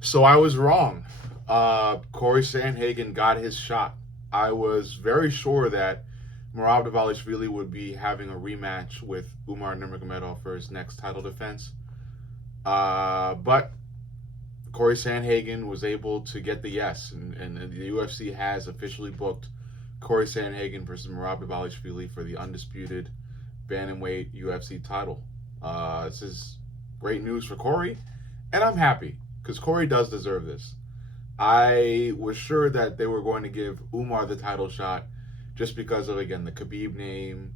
So I was wrong. Cory Sandhagen got his shot. I was very sure that Merab Dvalishvili would be having a rematch with Umar Nurmagomedov for his next title defense. But Cory Sandhagen was able to get the yes, and the UFC has officially booked Cory Sandhagen versus Merab Dvalishvili for the undisputed bantamweight UFC title. This is great news for Cory, and I'm happy because Cory does deserve this. I was sure that they were going to give Umar the title shot just because of, again, the Khabib name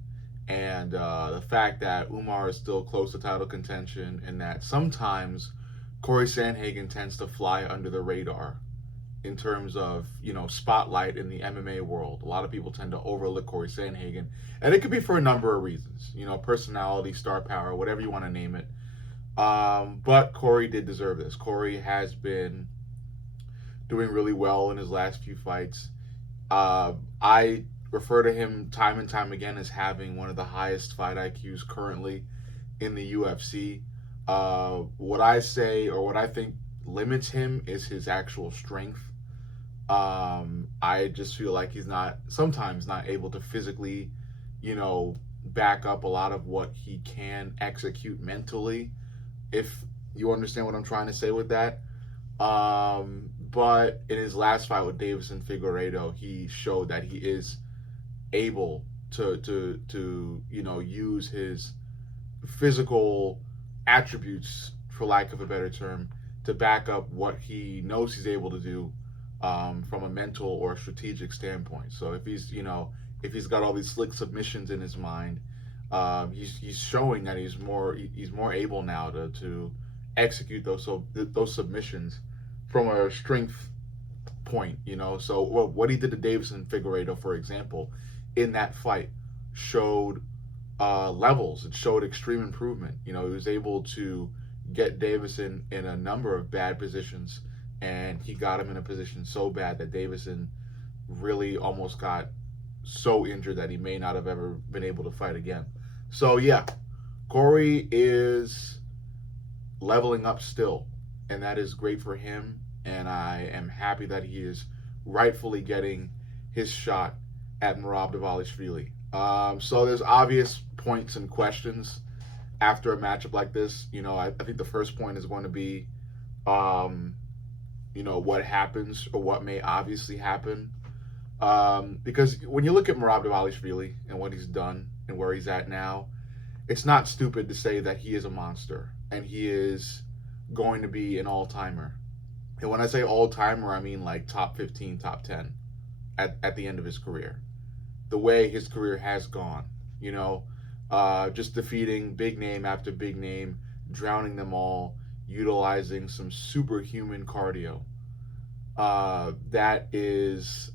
and the fact that Umar is still close to title contention and that sometimes Cory Sandhagen tends to fly under the radar in terms of, spotlight in the MMA world. A lot of people tend to overlook Cory Sandhagen, and it could be for a number of reasons, personality, star power, whatever you want to name it. But Cory did deserve this. Cory has been doing really well in his last few fights. I refer to him time and time again as having one of the highest fight IQs currently in the UFC. What I say or what I think limits him is his actual strength. I just feel like he's sometimes not able to physically, back up a lot of what he can execute mentally, if you understand what I'm trying to say with that. But in his last fight with Davison Figueiredo, he showed that he is able to use his physical attributes, for lack of a better term, to back up what he knows he's able to do from a mental or strategic standpoint. So if he's got all these slick submissions in his mind, he's showing that he's more able now to execute those submissions from a strength point. So what he did to Davison Figueiredo, for example, in that fight showed levels. It showed extreme improvement. He was able to get Davison in a number of bad positions, and he got him in a position so bad that Davison really almost got so injured that he may not have ever been able to fight again. So yeah, Cory is leveling up still, and that is great for him. And I am happy that he is rightfully getting his shot at Merab Dvalishvili. So there's obvious points and questions after a matchup like this. I think the first point is going to be, what happens or what may obviously happen. Because when you look at Merab Dvalishvili and what he's done and where he's at now, it's not stupid to say that he is a monster and he is going to be an all-timer. And when I say all-timer, I mean like top 15, top 10 at the end of his career. The way his career has gone, just defeating big name after big name, drowning them all, utilizing some superhuman cardio. That is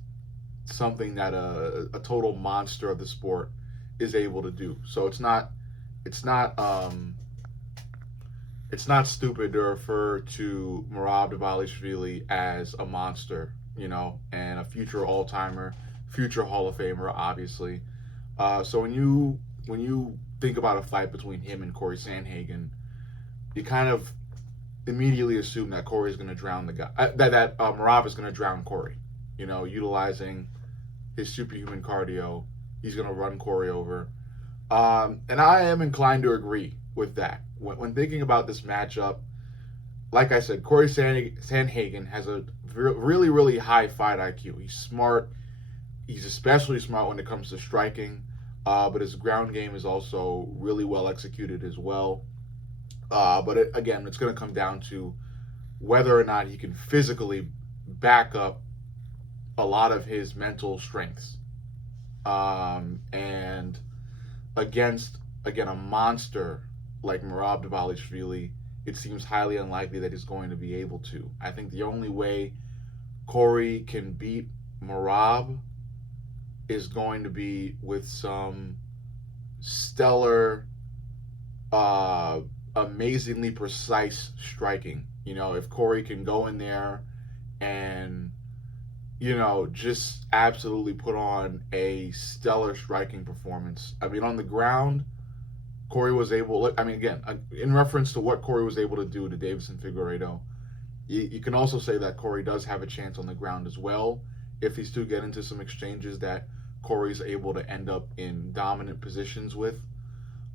something that a total monster of the sport is able to do. So it's not stupid to refer to Merab Dvalishvili as a monster, and a future all-timer, future Hall of Famer, obviously. So when you think about a fight between him and Cory Sandhagen, you kind of immediately assume that Cory is going to drown the guy. That Merab is going to drown Cory. Utilizing his superhuman cardio, he's going to run Cory over. And I am inclined to agree with that. When thinking about this matchup, like I said, Cory Sandhagen has a really, really high fight IQ. He's smart. He's especially smart when it comes to striking, but his ground game is also really well executed as well. But again, it's going to come down to whether or not he can physically back up a lot of his mental strengths. And against, again, a monster like Merab Dvalishvili, it seems highly unlikely that he's going to be able to. I think the only way Cory can beat Merab is going to be with some stellar, amazingly precise striking. If Cory can go in there and, just absolutely put on a stellar striking performance. I mean, on the ground, Cory was able, again, in reference to what Cory was able to do to Davison Figueiredo, You can also say that Cory does have a chance on the ground as well if these two get into some exchanges that Cory's able to end up in dominant positions with.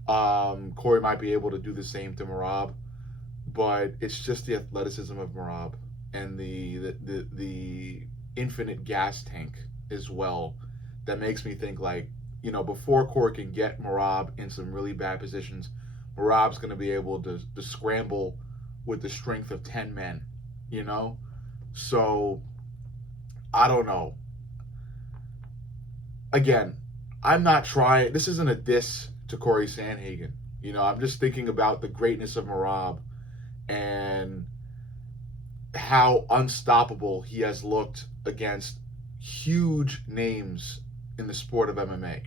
Cory might be able to do the same to Merab, but it's just the athleticism of Merab and the infinite gas tank as well that makes me think like, before Cory can get Merab in some really bad positions, Merab's going to be able to scramble with the strength of 10 men, you know? So, I don't know. Again, I'm not trying, this isn't a diss to Cory Sandhagen. I'm just thinking about the greatness of Merab and how unstoppable he has looked against huge names in the sport of MMA.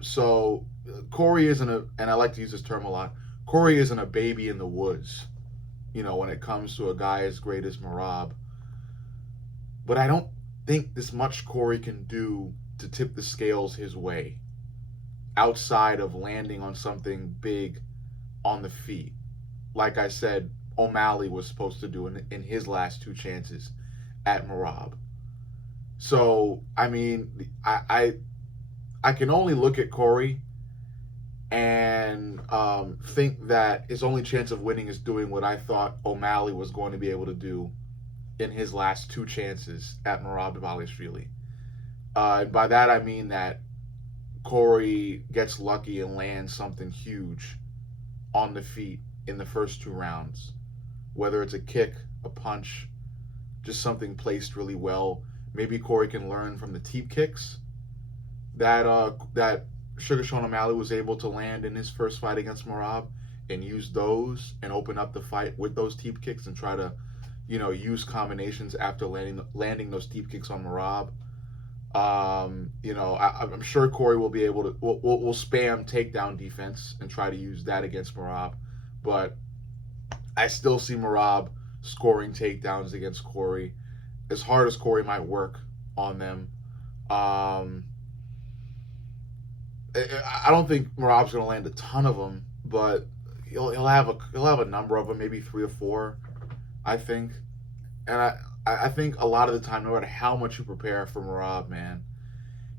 So Cory isn't and I like to use this term a lot, Cory isn't a baby in the woods, when it comes to a guy as great as Merab. But I don't think this much Cory can do to tip the scales his way outside of landing on something big on the feet. Like I said, O'Malley was supposed to do in his last two chances at Merab. So, I mean, I can only look at Cory and think that his only chance of winning is doing what I thought O'Malley was going to be able to do in his last two chances at Merab Dvalishvili. And by that I mean that Cory gets lucky and lands something huge on the feet in the first two rounds. Whether it's a kick, a punch, just something placed really well. Maybe Cory can learn from the teep kicks that Sugar Sean O'Malley was able to land in his first fight against Merab, and use those and open up the fight with those teep kicks and try to, use combinations after landing those teep kicks on Merab. I'm sure Cory will be able to will spam takedown defense and try to use that against Merab, but I still see Merab scoring takedowns against Cory, as hard as Cory might work on them. I don't think Merab's going to land a ton of them, but he'll have a number of them, maybe 3 or 4, I think. And I think a lot of the time, no matter how much you prepare for Merab, man,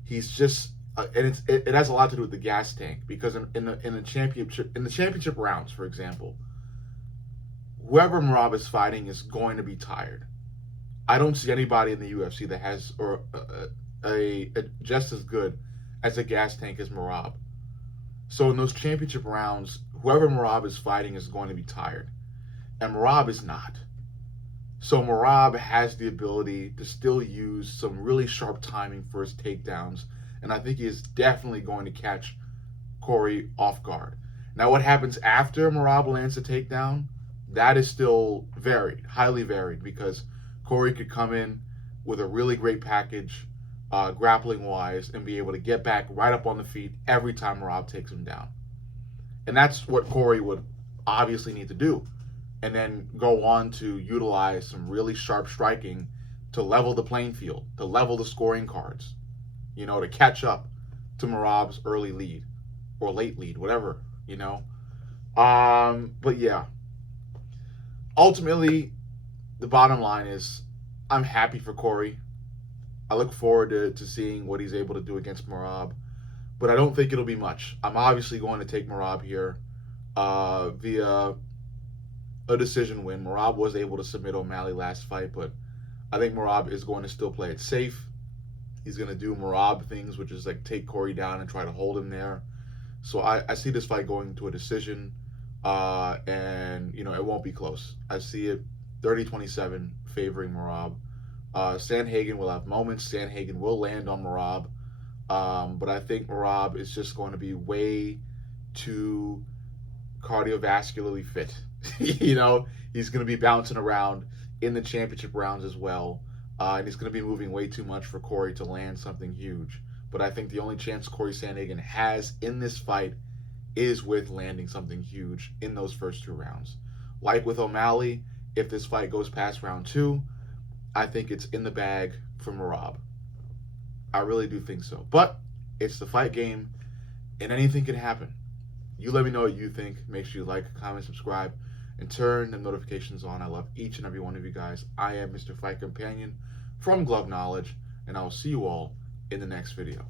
he's just and it has a lot to do with the gas tank, because in the championship rounds, for example, whoever Merab is fighting is going to be tired. I don't see anybody in the UFC that has a just as good as a gas tank as Merab. So in those championship rounds, whoever Merab is fighting is going to be tired, and Merab is not. So Merab has the ability to still use some really sharp timing for his takedowns, and I think he is definitely going to catch Cory off guard. Now, what happens after Merab lands a takedown, that is still varied, highly varied, because Cory could come in with a really great package, grappling-wise, and be able to get back right up on the feet every time Merab takes him down. And that's what Cory would obviously need to do, and then go on to utilize some really sharp striking to level the playing field, to level the scoring cards, to catch up to Merab's early lead or late lead, whatever, But yeah, ultimately, the bottom line is I'm happy for Cory. I look forward to seeing what he's able to do against Merab, but I don't think it'll be much. I'm obviously going to take Merab here via a decision win. Merab was able to submit O'Malley last fight, but I think Merab is going to still play it safe. He's going to do Merab things, which is like take Cory down and try to hold him there. So I see this fight going to a decision, and it won't be close. I see it 30-27 favoring Merab. Sandhagen will have moments. Sandhagen will land on Merab, but I think Merab is just going to be way too cardiovascularly fit. He's going to be bouncing around in the championship rounds as well, and he's going to be moving way too much for Cory to land something huge. But I think the only chance Cory Sandhagen has in this fight is with landing something huge in those first 2 rounds. Like with O'Malley, if this fight goes past round 2, I think it's in the bag for Merab. I really do think so. But it's the fight game, and anything can happen. You let me know what you think. Make sure you like, comment, subscribe, and turn the notifications on. I love each and every one of you guys. I am Mr. Fight Companion from Glove Knowledge, and I will see you all in the next video.